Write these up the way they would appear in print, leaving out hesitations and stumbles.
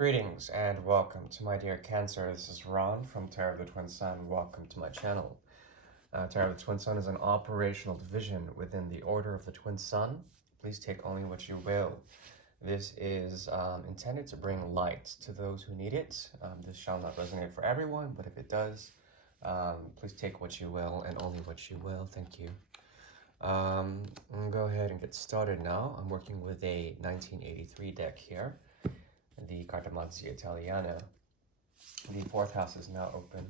Greetings and welcome to my dear Cancer. This is Ron from Tarot of the Twin Sun. Welcome to my channel. Tarot of the Twin Sun is an operational division within the Order of the Twin Sun. Please take only what you will. This is intended to bring light to those who need it. This shall not resonate for everyone, but if it does, please take what you will and only what you will. Thank you. I'm going to go ahead and get started now. I'm working with a 1983 deck here. The Cartomagna Italiana. The fourth house is now open.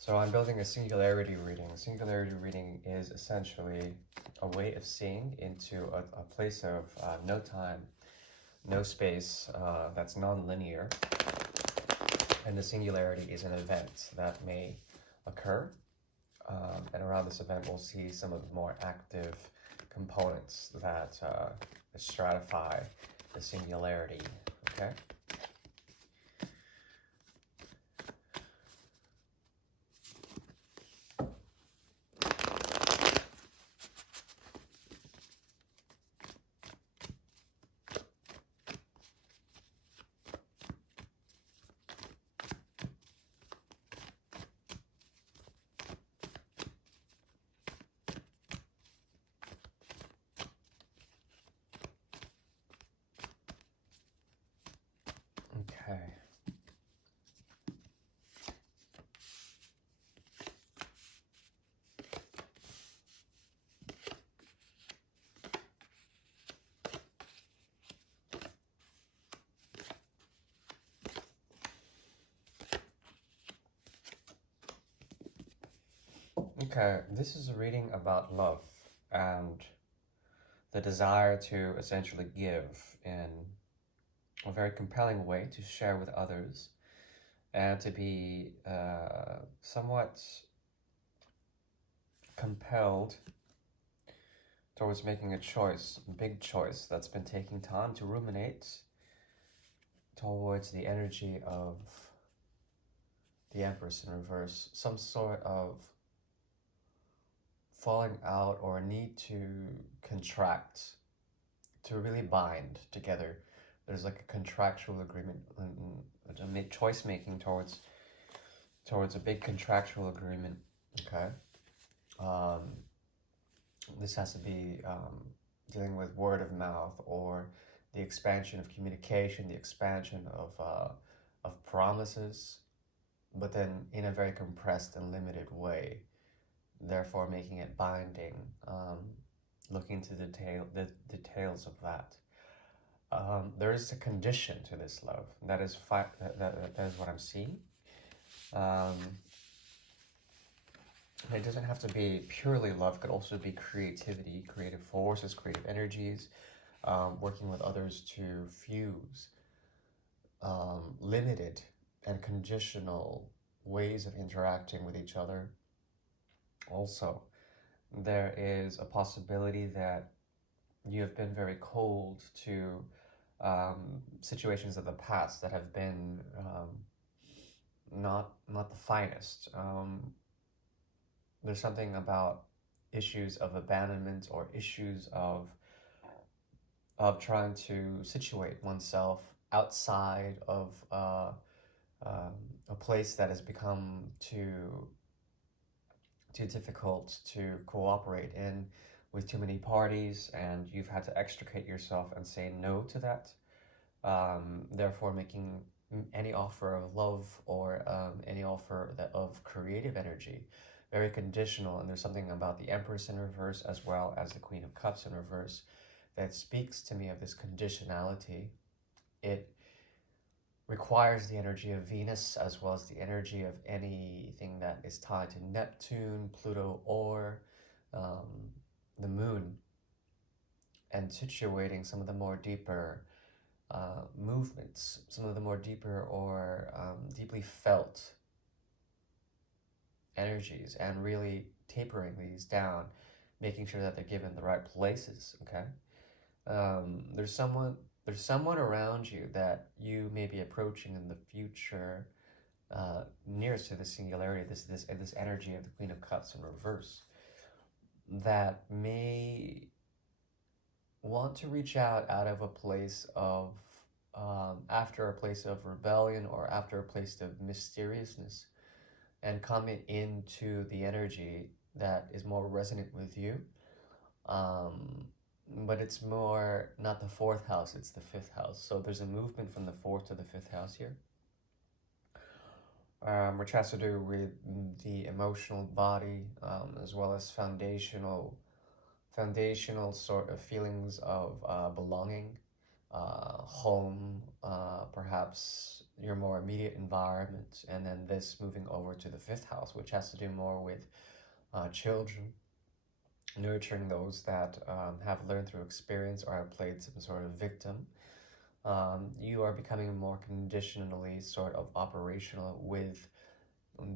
So I'm building a singularity reading. Singularity reading is essentially a way of seeing into a place of no time, no space, that's non-linear. And the singularity is an event that may occur. And around this event, we'll see some of the more active components that stratify the singularity, okay? Okay. Okay, this is a reading about love and the desire to essentially give in a very compelling way to share with others and to be somewhat compelled towards making a choice, a big choice that's been taking time to ruminate towards the energy of the Empress in reverse, some sort of falling out or a need to contract, to really bind together. There's like a contractual agreement, choice making towards a big contractual agreement, okay? This has to be dealing with word of mouth or the expansion of communication, the expansion of promises, but then in a very compressed and limited way, therefore making it binding, looking to the details of that. There is a condition to this love. That is what I'm seeing. It doesn't have to be purely love. It could also be creativity, creative forces, creative energies, working with others to fuse limited and conditional ways of interacting with each other. Also, there is a possibility that you have been very cold to situations of the past that have been not the finest. There's something about issues of abandonment or issues of trying to situate oneself outside of a place that has become too difficult to cooperate in, with too many parties, and you've had to extricate yourself and say no to that. Therefore making any offer of love or any offer of creative energy very conditional. And there's something about the Empress in reverse as well as the Queen of Cups in reverse that speaks to me of this conditionality. It requires the energy of Venus as well as the energy of anything that is tied to Neptune, Pluto, or the moon, and situating some of the more deeper movements, some of the more deeper or deeply felt energies, and really tapering these down, making sure that they're given the right places, okay? There's someone around you that you may be approaching in the future, nearest to the singularity, this energy of the Queen of Cups in reverse, that may want to reach out of a place of after a place of rebellion or after a place of mysteriousness and come into the energy that is more resonant with you. Um, but it's more not the fourth house, it's the fifth house. So there's a movement from the fourth to the fifth house here, which has to do with the emotional body, as well as foundational sort of feelings of belonging, home, perhaps your more immediate environment, and then this moving over to the fifth house, which has to do more with children, nurturing those that have learned through experience or have played some sort of victim. You are becoming more conditionally sort of operational with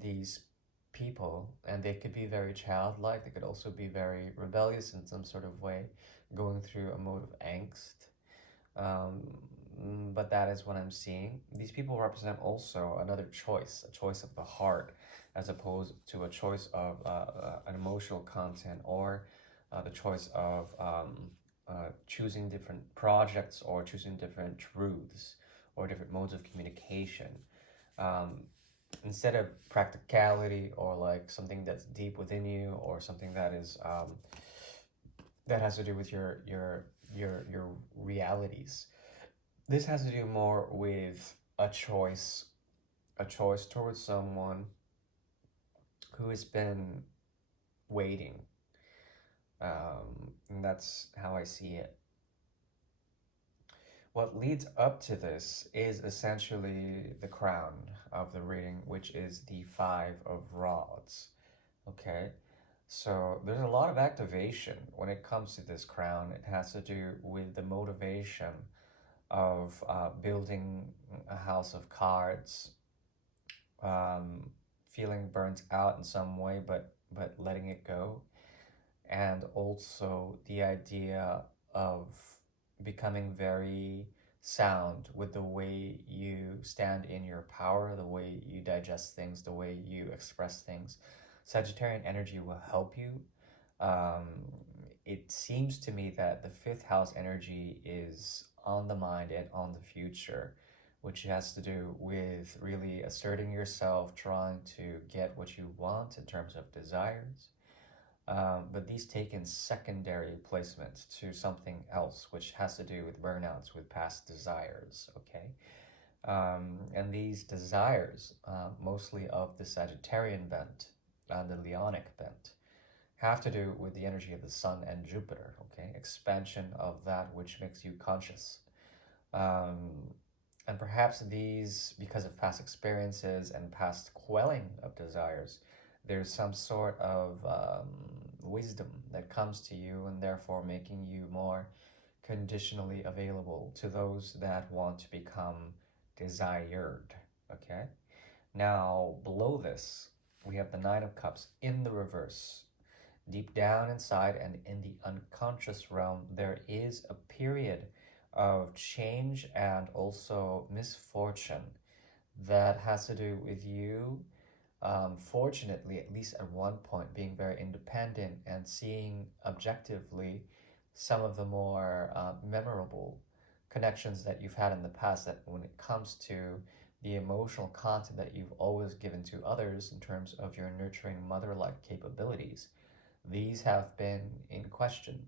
these people, and they could be very childlike, they could also be very rebellious in some sort of way, going through a mode of angst. um, but that is what I'm seeing. These people represent also another choice, a choice of the heart, as opposed to a choice of an emotional content, or the choice of choosing different projects or choosing different truths or different modes of communication. Um, Instead of practicality or like something that's deep within you or something that is that has to do with your realities. This has to do more with a choice towards someone who has been waiting. And that's how I see it. What leads up to this is essentially the crown of the reading, which is the Five of Rods. Okay, so there's a lot of activation when it comes to this crown. It has to do with the motivation of building a house of cards, um, feeling burnt out in some way, but letting it go, and also the idea of becoming very sound with the way you stand in your power, the way you digest things, the way you express things. Sagittarian energy will help you. Um, it seems to me that the fifth house energy is on the mind and on the future, which has to do with really asserting yourself, trying to get what you want in terms of desires. But these take in secondary placement to something else, which has to do with burnouts, with past desires, okay? And these desires, mostly of the Sagittarian bent and the Leonic bent, have to do with the energy of the Sun and Jupiter, okay? Expansion of that which makes you conscious. Um, and perhaps these, because of past experiences and past quelling of desires, there's some sort of wisdom that comes to you and therefore making you more conditionally available to those that want to become desired. Okay? Now, below this, we have the Nine of Cups in the reverse. Deep down inside and in the unconscious realm, there is a period of change and also misfortune that has to do with you, fortunately, at least at one point, being very independent and seeing objectively some of the more memorable connections that you've had in the past. That when it comes to the emotional content that you've always given to others in terms of your nurturing mother like capabilities, these have been in question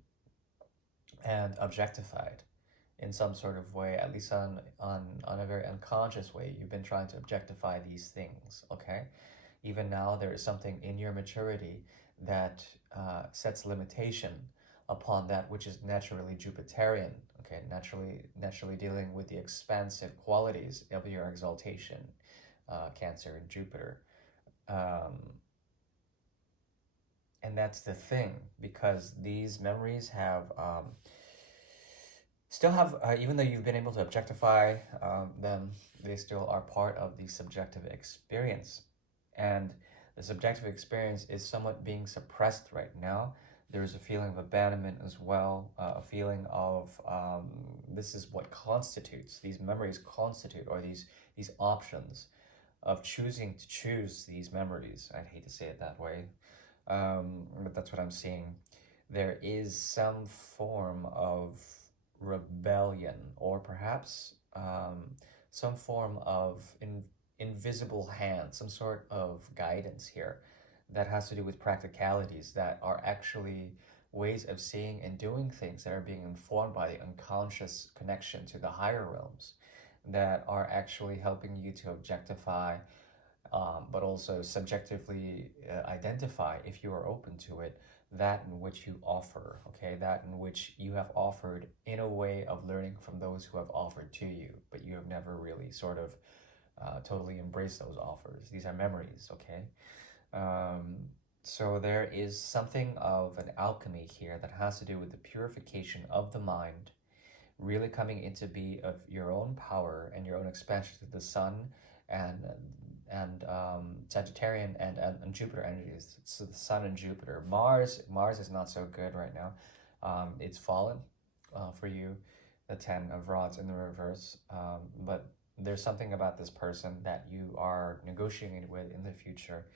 and objectified in some sort of way, at least on a very unconscious way. You've been trying to objectify these things, okay? Even now, there is something in your maturity that sets limitation upon that which is naturally Jupiterian, okay? Naturally dealing with the expansive qualities of your exaltation, Cancer and Jupiter. Um, and that's the thing, because these memories have still have even though you've been able to objectify them, they still are part of the subjective experience, and the subjective experience is somewhat being suppressed right now. There's a feeling of abandonment as well, a feeling of this is what constitutes these memories constitute, or these options of choosing to choose these memories. I'd hate to say it that way, but that's what I'm seeing. there is some form of rebellion, or perhaps some form of invisible hand, some sort of guidance here that has to do with practicalities that are actually ways of seeing and doing things that are being informed by the unconscious connection to the higher realms that are actually helping you to objectify, but also subjectively identify, if you are open to it, that in which you offer, okay? That in which you have offered in a way of learning from those who have offered to you, but you have never really sort of totally embraced those offers. These are memories, okay? Um, so there is something of an alchemy here that has to do with the purification of the mind, really coming into be of your own power and your own expansion to the sun and Sagittarian and Jupiter energies. So the sun and Jupiter. Mars is not so good right now. It's fallen for you, the Ten of Rods in the reverse. But there's something about this person that you are negotiating with in the future,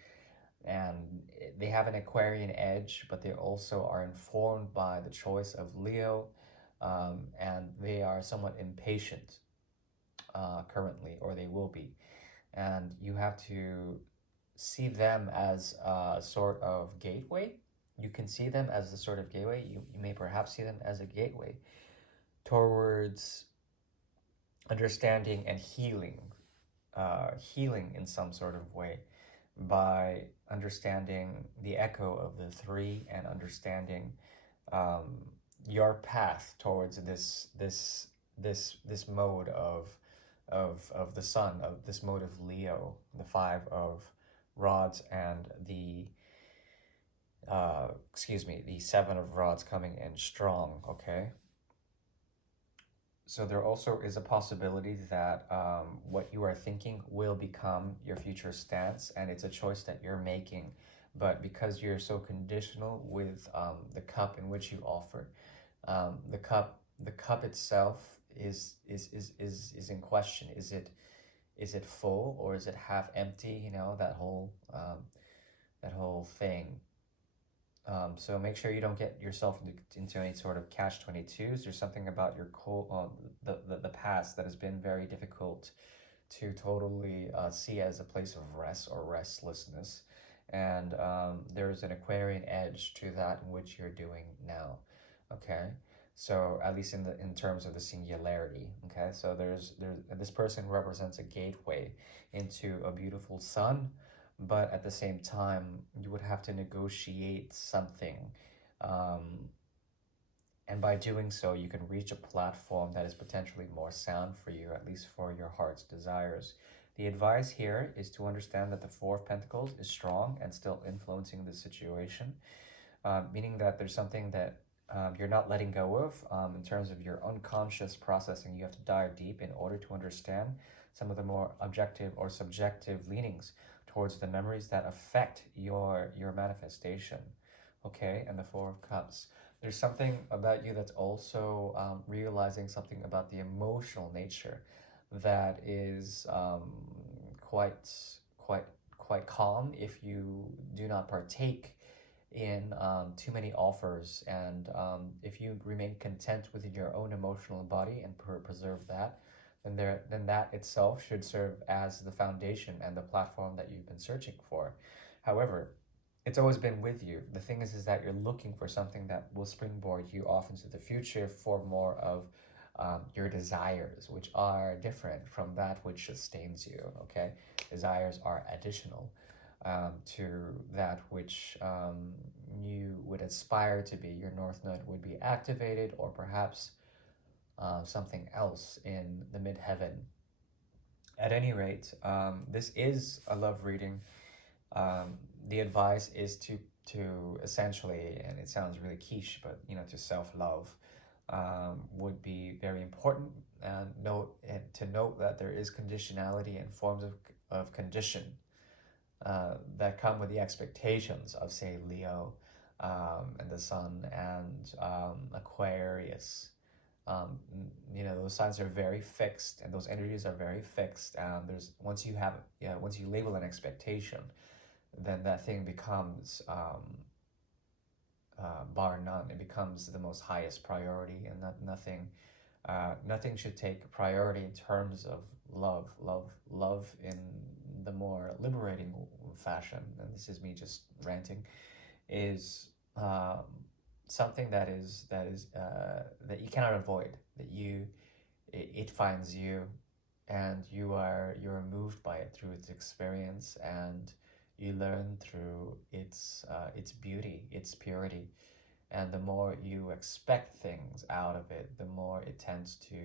and they have an Aquarian edge, but they also are informed by the choice of Leo, and they are somewhat impatient currently, or they will be. And you have to see them as a sort of gateway. You can see them as a sort of gateway. You may perhaps see them as a gateway towards understanding and healing in some sort of way by understanding the echo of the three and understanding um, your path towards this mode of the sun, of this mode of Leo, the five of rods, and the seven of rods coming in strong. Okay, so there also is a possibility that what you are thinking will become your future stance, and it's a choice that you're making. But because you're so conditional with the cup in which you offer, the cup itself is in question. Is it full or is it half empty? You know, that whole thing. So make sure you don't get yourself into any sort of catch-22s. There's something about your the past that has been very difficult to totally see as a place of rest or restlessness. And there's an Aquarian edge to that in which you're doing now. Okay. So at least in terms of the singularity, okay. So there's this person represents a gateway into a beautiful sun, but at the same time you would have to negotiate something, um, and by doing so you can reach a platform that is potentially more sound for you, at least for your heart's desires. The advice here is to understand that the Four of Pentacles is strong and still influencing the situation, meaning that there's something that you're not letting go of in terms of your unconscious processing. You have to dive deep in order to understand some of the more objective or subjective leanings towards the memories that affect your manifestation. Okay, and the Four of Cups. There's something about you that's also realizing something about the emotional nature that is quite quite quite calm if you do not partake in too many offers, and if you remain content within your own emotional body and preserve that, then that itself should serve as the foundation and the platform that you've been searching for. However, it's always been with you. The thing is that you're looking for something that will springboard you off into the future for more of your desires, which are different from that which sustains you. Okay, desires are additional to that which you would aspire to be. Your North Node would be activated, or perhaps something else in the midheaven. At any rate, this is a love reading. The advice is to essentially, and it sounds really quiche, but to self-love would be very important. And to note that there is conditionality and forms of condition that come with the expectations of, say, Leo and the Sun and Aquarius. Those signs are very fixed, and those energies are very fixed. And once you label an expectation, then that thing becomes bar none. It becomes the most highest priority, and nothing should take priority in terms of love in the more liberating fashion. And this is me just ranting. Is something that you cannot avoid. It finds you, and you're moved by it through its experience, and you learn through its beauty, its purity. And the more you expect things out of it, the more it tends to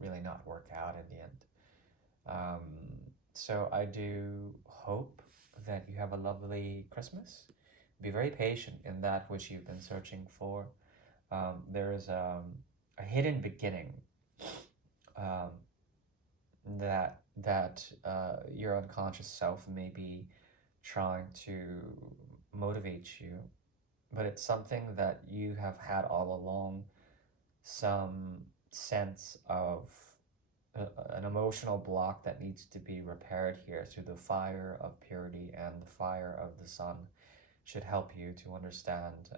really not work out in the end. Um, so I do hope that you have a lovely Christmas. Be very patient in that which you've been searching for. There is a hidden beginning um, that your unconscious self may be trying to motivate you, but it's something that you have had all along, some sense of an emotional block that needs to be repaired here through the fire of purity, and the fire of the sun should help you to understand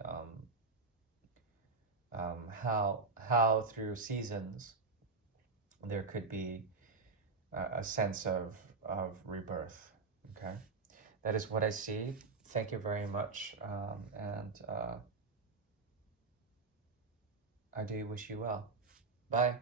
how through seasons there could be a sense of rebirth. Okay, that is what I see. Thank you very much, and I do wish you well. Bye.